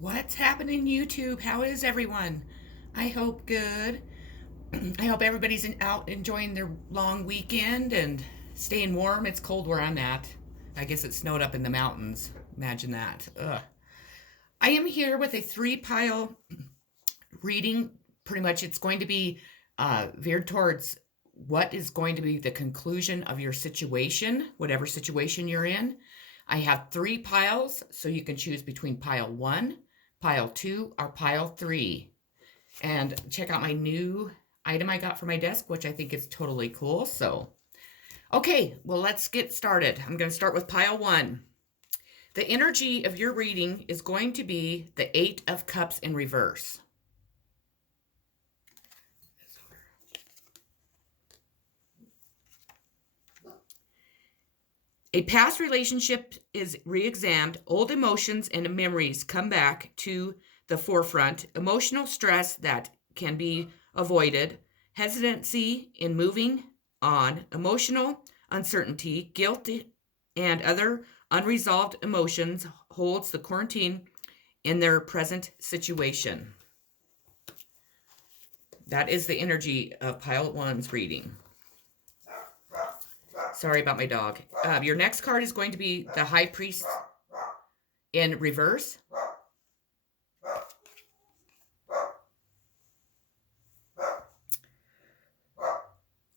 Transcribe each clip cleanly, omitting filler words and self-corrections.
What's happening, YouTube? How is everyone? I hope good. I hope everybody's out enjoying their long weekend and staying warm. It's cold where I'm at. I guess it snowed up in the mountains. Imagine that. Ugh. I am here with a three pile reading. Pretty much, it's going to be veered towards what is going to be the conclusion of your situation, whatever situation you're in. I have three piles, so you can choose between pile one, pile two, or pile three. And check out my new item I got for my desk, which I think is totally cool. So, okay, well, let's get started. I'm going to start with pile one. The energy of your reading is going to be the Eight of Cups in reverse. A past relationship is re-examined. Old emotions and memories come back to the forefront. Emotional stress that can be avoided. Hesitancy in moving on. Emotional uncertainty, guilt, and other unresolved emotions holds the quarantine in their present situation. That is the energy of pile one's reading. Sorry about my dog. Your next card is going to be the High Priest in reverse.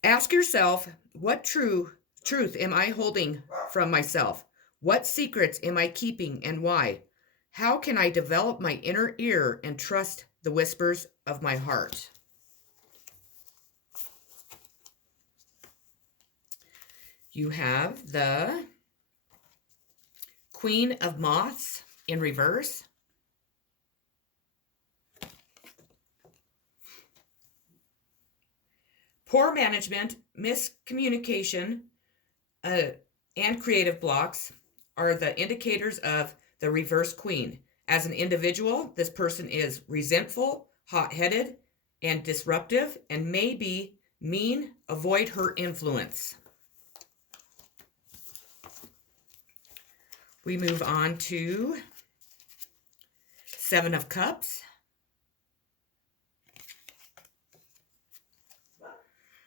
Ask yourself, what truth am I holding from myself? What secrets am I keeping and why? How can I develop my inner ear and trust the whispers of my heart? You have the Queen of Moths in reverse. Poor management, miscommunication, and creative blocks are the indicators of the reverse queen. As an individual, this person is resentful, hot-headed, and disruptive, and may be mean. Avoid her influence. We move on to Seven of Cups.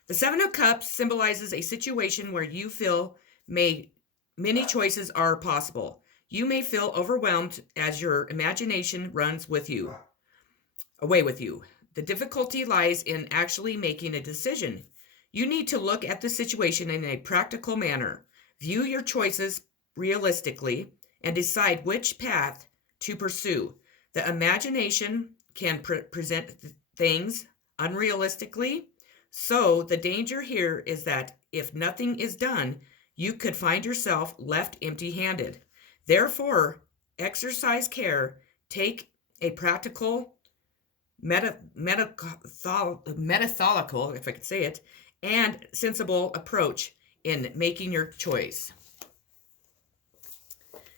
The Seven of Cups symbolizes a situation where you feel many choices are possible. You may feel overwhelmed as your imagination runs away with you. The difficulty lies in actually making a decision. You need to look at the situation in a practical manner, view your choices realistically, and decide which path to pursue. The imagination can present things unrealistically. So the danger here is that if nothing is done, you could find yourself left empty-handed. Therefore, exercise care, take a practical, methodical, if I could say it, and sensible approach in making your choice.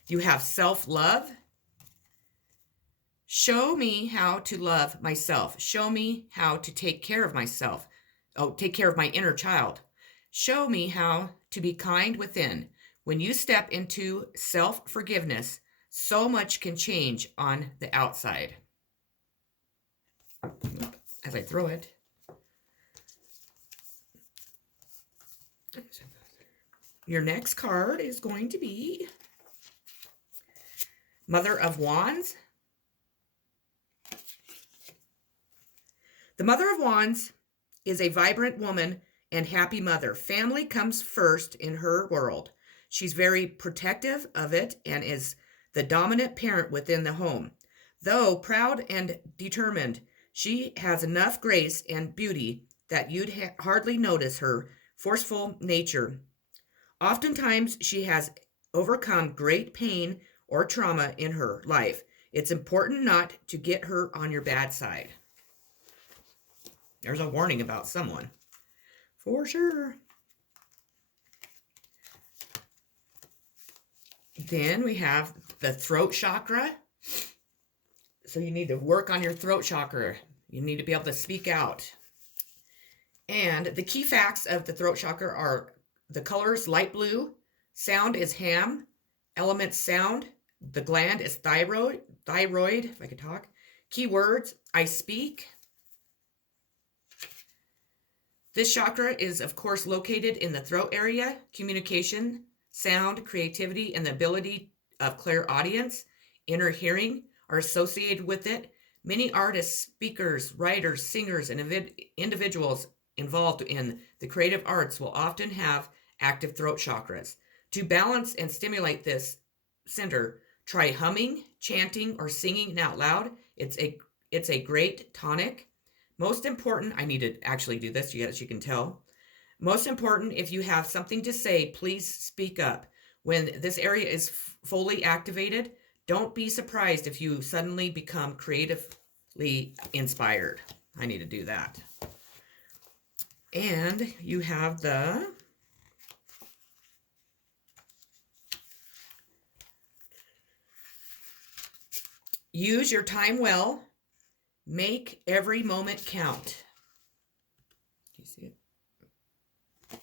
You have self-love. Show me how to love myself. Show me how to take care of myself. Take care of my inner child. Show me how to be kind within. When you step into self-forgiveness, so much can change on the outside. As I throw it. Your next card is going to be Mother of Wands. The Mother of Wands is a vibrant woman and happy mother. Family comes first in her world. She's very protective of it and is the dominant parent within the home. Though proud and determined, she has enough grace and beauty that you'd hardly notice her forceful nature. Oftentimes, she has overcome great pain or trauma in her life. It's important not to get her on your bad side. There's a warning about someone. For sure. Then we have the throat chakra. So you need to work on your throat chakra. You need to be able to speak out. And the key facts of the throat chakra are the colors light blue, sound is ham, element sound, The gland is thyroid, if I could talk. Keywords, I speak. This chakra is, of course, located in the throat area. Communication, sound, creativity, and the ability of clairaudience, inner hearing are associated with it. Many artists, speakers, writers, singers, and individuals involved in the creative arts will often have active throat chakras. To balance and stimulate this center, try humming, chanting, or singing out loud. It's a great tonic. Most important, I need to actually do this, as you can tell. Most important, if you have something to say, please speak up. When this area is fully activated, don't be surprised if you suddenly become creatively inspired. I need to do that. And you have the use your time well. Make every moment count. You see it?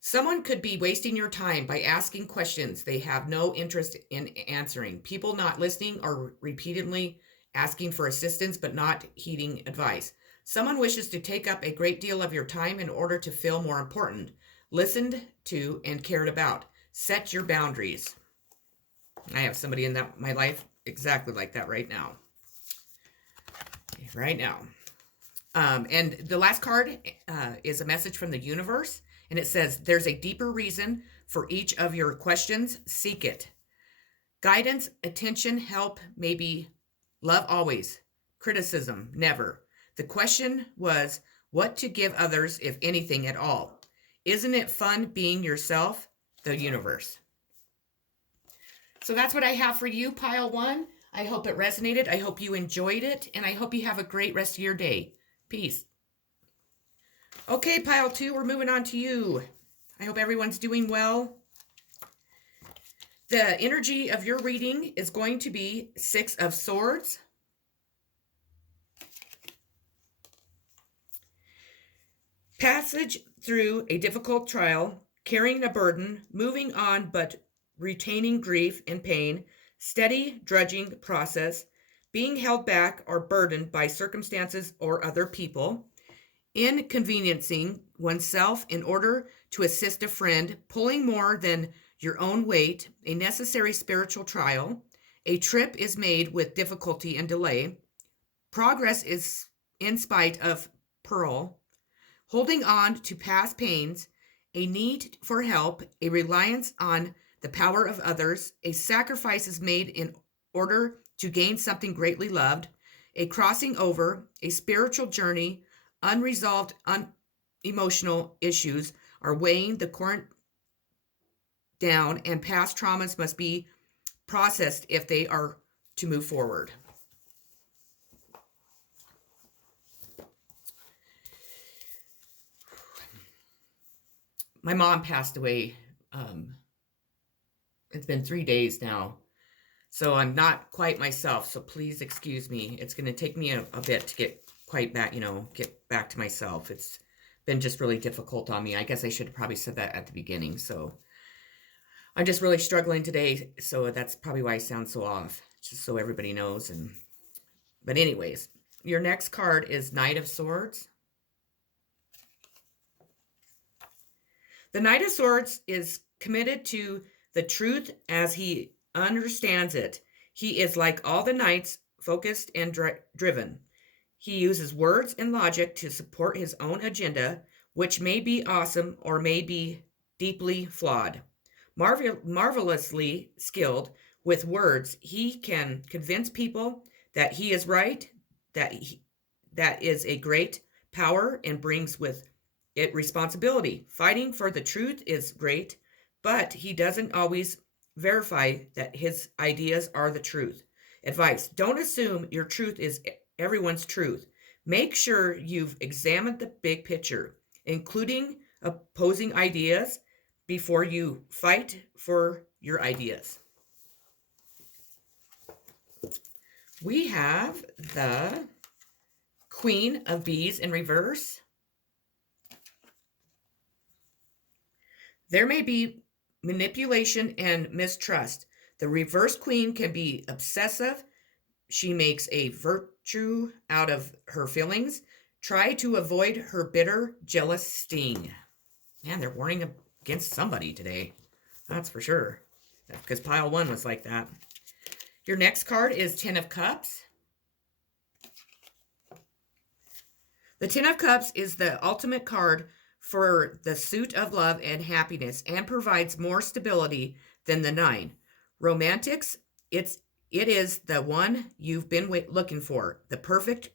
Someone could be wasting your time by asking questions they have no interest in answering. People not listening or repeatedly asking for assistance but not heeding advice. Someone wishes to take up a great deal of your time in order to feel more important, listened to, and cared about. Set your boundaries. I have somebody in my life exactly like that right now. Right now. And the last card is a message from the universe. And it says, there's a deeper reason for each of your questions. Seek it. Guidance, attention, help, maybe, love always. Criticism, never. The question was, what to give others, if anything at all. Isn't it fun being yourself? The universe. So that's what I have for you, Pile 1. I hope it resonated. I hope you enjoyed it. And I hope you have a great rest of your day. Peace. Okay, Pile 2, we're moving on to you. I hope everyone's doing well. The energy of your reading is going to be 6 of Swords. Passage through a difficult trial, carrying a burden, moving on but retaining grief and pain, steady drudging process, being held back or burdened by circumstances or other people, inconveniencing oneself in order to assist a friend, pulling more than your own weight, a necessary spiritual trial, a trip is made with difficulty and delay, progress is in spite of peril, holding on to past pains, a need for help, a reliance on the power of others, a sacrifice is made in order to gain something greatly loved, a crossing over, a spiritual journey, unresolved emotional issues are weighing the current down, and past traumas must be processed if they are to move forward. My mom passed away. It's been 3 days now, so I'm not quite myself, so please excuse me. It's going to take me a bit to get quite back, get back to myself. It's been just really difficult on me. I guess I should have probably said that at the beginning. So I'm just really struggling today, so that's probably why I sound so off, just so everybody knows. But anyways, your next card is Knight of Swords. The Knight of Swords is committed to the truth as he understands it. He is like all the knights, focused and driven. He uses words and logic to support his own agenda, which may be awesome or may be deeply flawed. Marvelously skilled with words, he can convince people that he is right, that is a great power and brings with it responsibility. Fighting for the truth is great, but he doesn't always verify that his ideas are the truth. Advice: don't assume your truth is everyone's truth. Make sure you've examined the big picture, including opposing ideas, before you fight for your ideas. We have the Queen of Bees in reverse. There may be manipulation and mistrust. The reverse queen can be obsessive. She makes a virtue out of her feelings. Try to avoid her bitter, jealous sting. Man, they're warning against somebody today. That's for sure. Because pile 1 was like that. Your next card is Ten of Cups. The Ten of Cups is the ultimate card for the suit of love and happiness and provides more stability than the 9. Romantics, it is the one you've been looking for, the perfect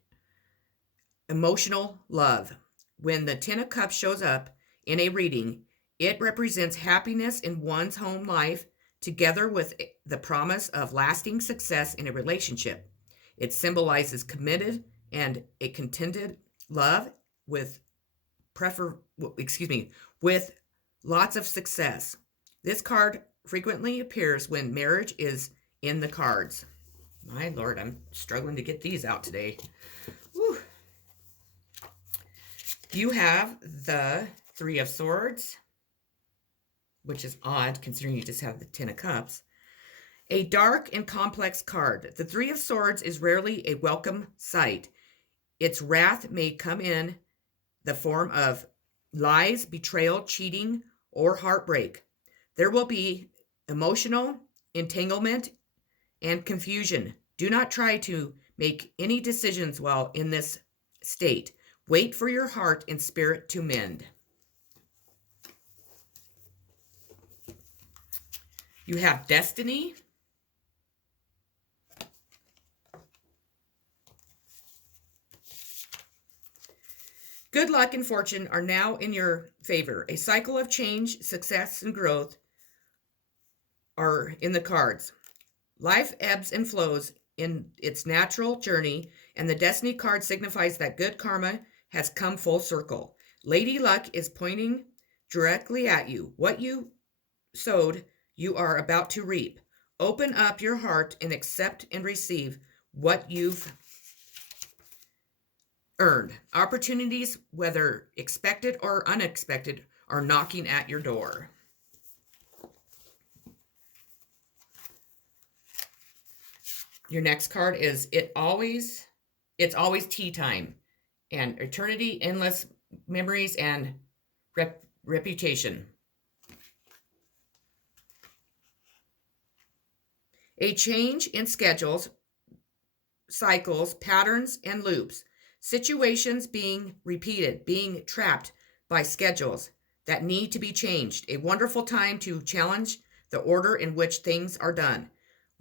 emotional love. When the Ten of Cups shows up in a reading, it represents happiness in one's home life together with the promise of lasting success in a relationship. It symbolizes committed and a contented love with with lots of success. This card frequently appears when marriage is in the cards. My Lord, I'm struggling to get these out today. Whew. You have the Three of Swords, which is odd considering you just have the Ten of Cups. A dark and complex card. The Three of Swords is rarely a welcome sight. Its wrath may come in the form of lies, betrayal, cheating, or heartbreak. There will be emotional entanglement and confusion. Do not try to make any decisions while in this state. Wait for your heart and spirit to mend. You have Destiny. Good luck and fortune are now in your favor. A cycle of change, success, and growth are in the cards. Life ebbs and flows in its natural journey, and the Destiny card signifies that good karma has come full circle. Lady Luck is pointing directly at you. What you sowed, you are about to reap. Open up your heart and accept and receive what you've earned. Opportunities, whether expected or unexpected, are knocking at your door. Your next card is It's Always Tea Time, and Eternity, Endless Memories, and Reputation. A change in schedules, cycles, patterns, and loops. Situations being repeated, being trapped by schedules that need to be changed. A wonderful time to challenge the order in which things are done.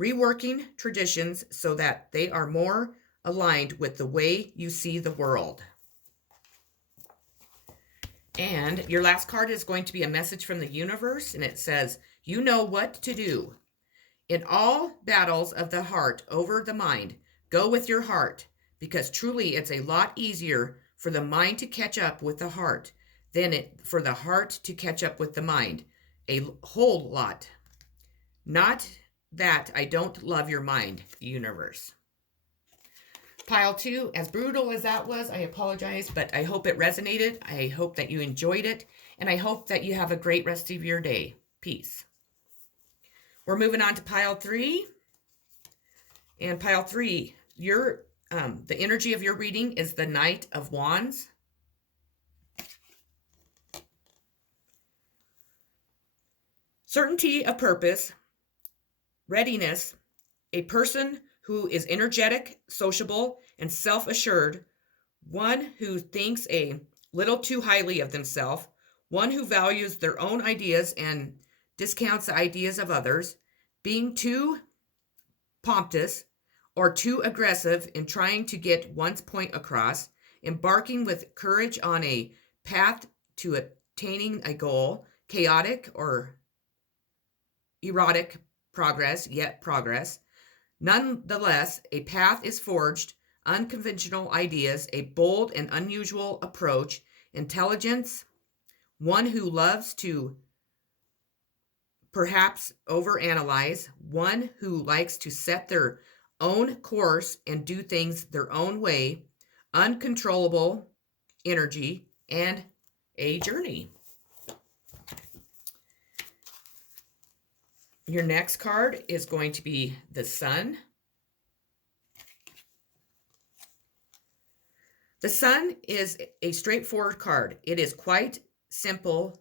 Reworking traditions so that they are more aligned with the way you see the world. And your last card is going to be a message from the universe, and it says, you know what to do. In all battles of the heart over the mind, go with your heart, because truly it's a lot easier for the mind to catch up with the heart than for the heart to catch up with the mind. A whole lot. Not that I don't love your mind, universe. Pile 2, as brutal as that was, I apologize, but I hope it resonated. I hope that you enjoyed it, and I hope that you have a great rest of your day. Peace. We're moving on to pile 3. And pile 3, the energy of your reading is the Knight of Wands. Certainty of purpose, readiness, a person who is energetic, sociable, and self-assured, one who thinks a little too highly of themselves, one who values their own ideas and discounts the ideas of others, being too pompous or too aggressive in trying to get one's point across, embarking with courage on a path to attaining a goal, chaotic or erotic progress, yet progress. Nonetheless, a path is forged, unconventional ideas, a bold and unusual approach, intelligence, one who loves to perhaps overanalyze, one who likes to set their own course and do things their own way, uncontrollable energy, and a journey. Your next card is going to be the Sun. The Sun is a straightforward card. It is quite simple,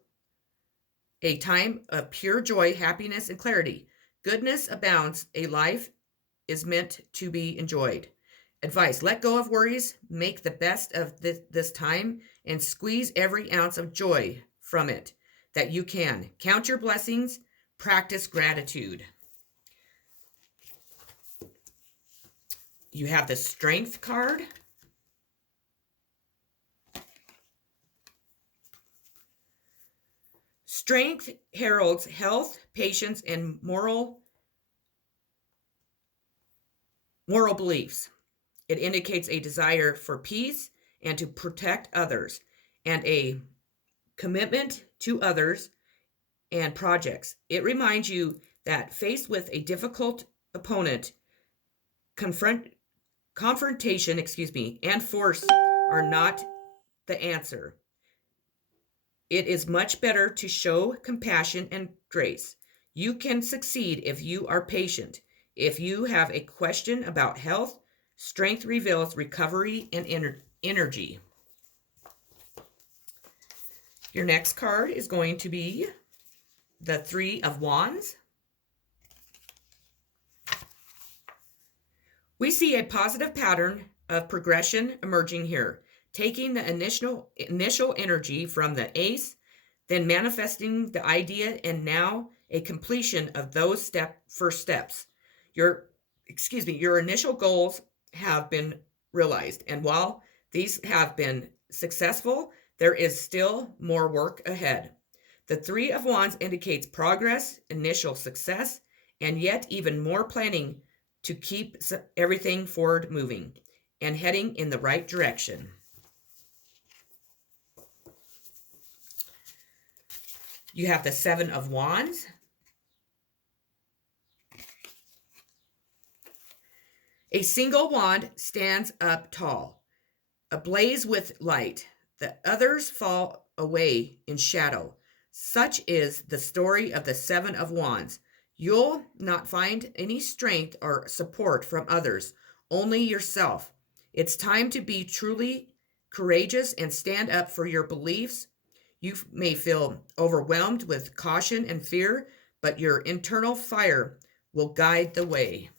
a time of pure joy, happiness, and clarity. Goodness abounds. A life is meant to be enjoyed. Advice: let go of worries, make the best of this time, and squeeze every ounce of joy from it that you can. Count your blessings, practice gratitude. You have the Strength card. Strength heralds health, patience, and moral beliefs. It indicates a desire for peace and to protect others, and a commitment to others and projects. It reminds you that faced with a difficult opponent, confrontation, and force are not the answer. It is much better to show compassion and grace. You can succeed if you are patient. If you have a question about health, Strength reveals recovery and energy. Your next card is going to be the Three of Wands. We see a positive pattern of progression emerging here, taking the initial energy from the Ace, then manifesting the idea, and now a completion of those first steps. Your initial goals have been realized, and while these have been successful, there is still more work ahead. The Three of Wands indicates progress, initial success, and yet even more planning to keep everything forward moving and heading in the right direction. You have the Seven of Wands. A single wand stands up tall, ablaze with light. The others fall away in shadow. Such is the story of the Seven of Wands. You'll not find any strength or support from others, only yourself. It's time to be truly courageous and stand up for your beliefs. You may feel overwhelmed with caution and fear, but your internal fire will guide the way.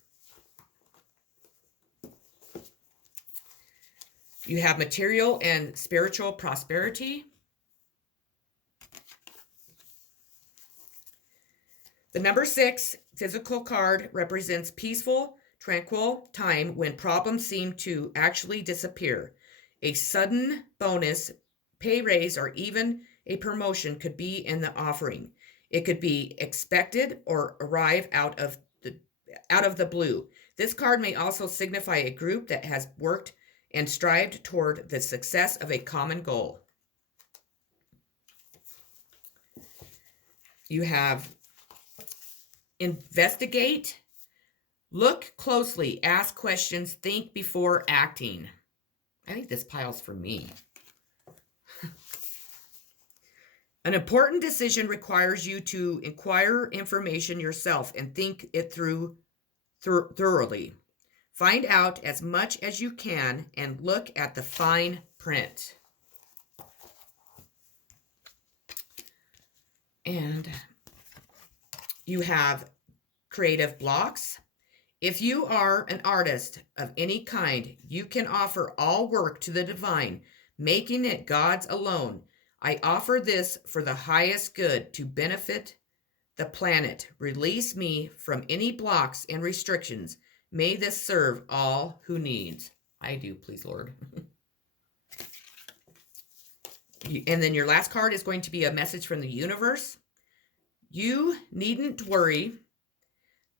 You have material and spiritual prosperity. The number 6 physical card represents peaceful, tranquil time when problems seem to actually disappear. A sudden bonus, pay raise, or even a promotion could be in the offering. It could be expected or arrive out of the blue. This card may also signify a group that has worked and strived toward the success of a common goal. You have investigate, look closely, ask questions, think before acting. I think this pile's for me. An important decision requires you to inquire information yourself and think it through thoroughly. Find out as much as you can and look at the fine print. And you have creative blocks. If you are an artist of any kind, you can offer all work to the divine, making it God's alone. I offer this for the highest good to benefit the planet. Release me from any blocks and restrictions. May this serve all who needs. I do, please, Lord. And then your last card is going to be a message from the universe. You needn't worry.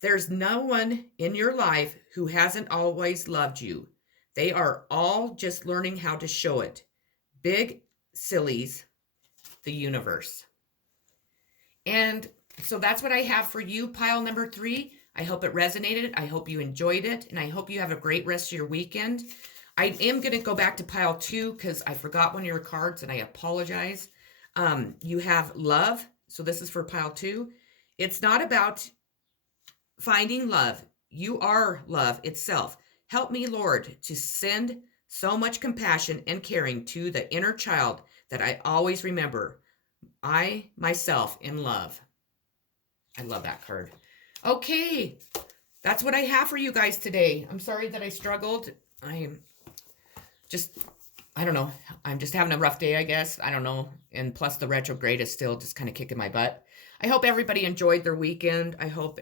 There's no one in your life who hasn't always loved you. They are all just learning how to show it. Big sillies, the universe. And so that's what I have for you, pile number 3. I hope it resonated. I hope you enjoyed it. And I hope you have a great rest of your weekend. I am going to go back to pile 2 because I forgot one of your cards and I apologize. You have love. So this is for pile 2. It's not about finding love. You are love itself. Help me, Lord, to send so much compassion and caring to the inner child that I always remember I myself in love. I love that card. Okay, that's what I have for you guys today. I'm sorry that I struggled. I'm just, I don't know. I'm just having a rough day, I guess. I don't know. And plus, the retrograde is still just kind of kicking my butt. I hope everybody enjoyed their weekend. I hope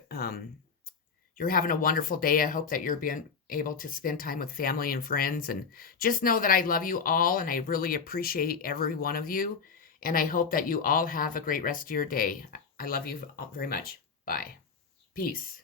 you're having a wonderful day. I hope that you're being able to spend time with family and friends. And just know that I love you all and I really appreciate every one of you. And I hope that you all have a great rest of your day. I love you all very much. Bye. Peace.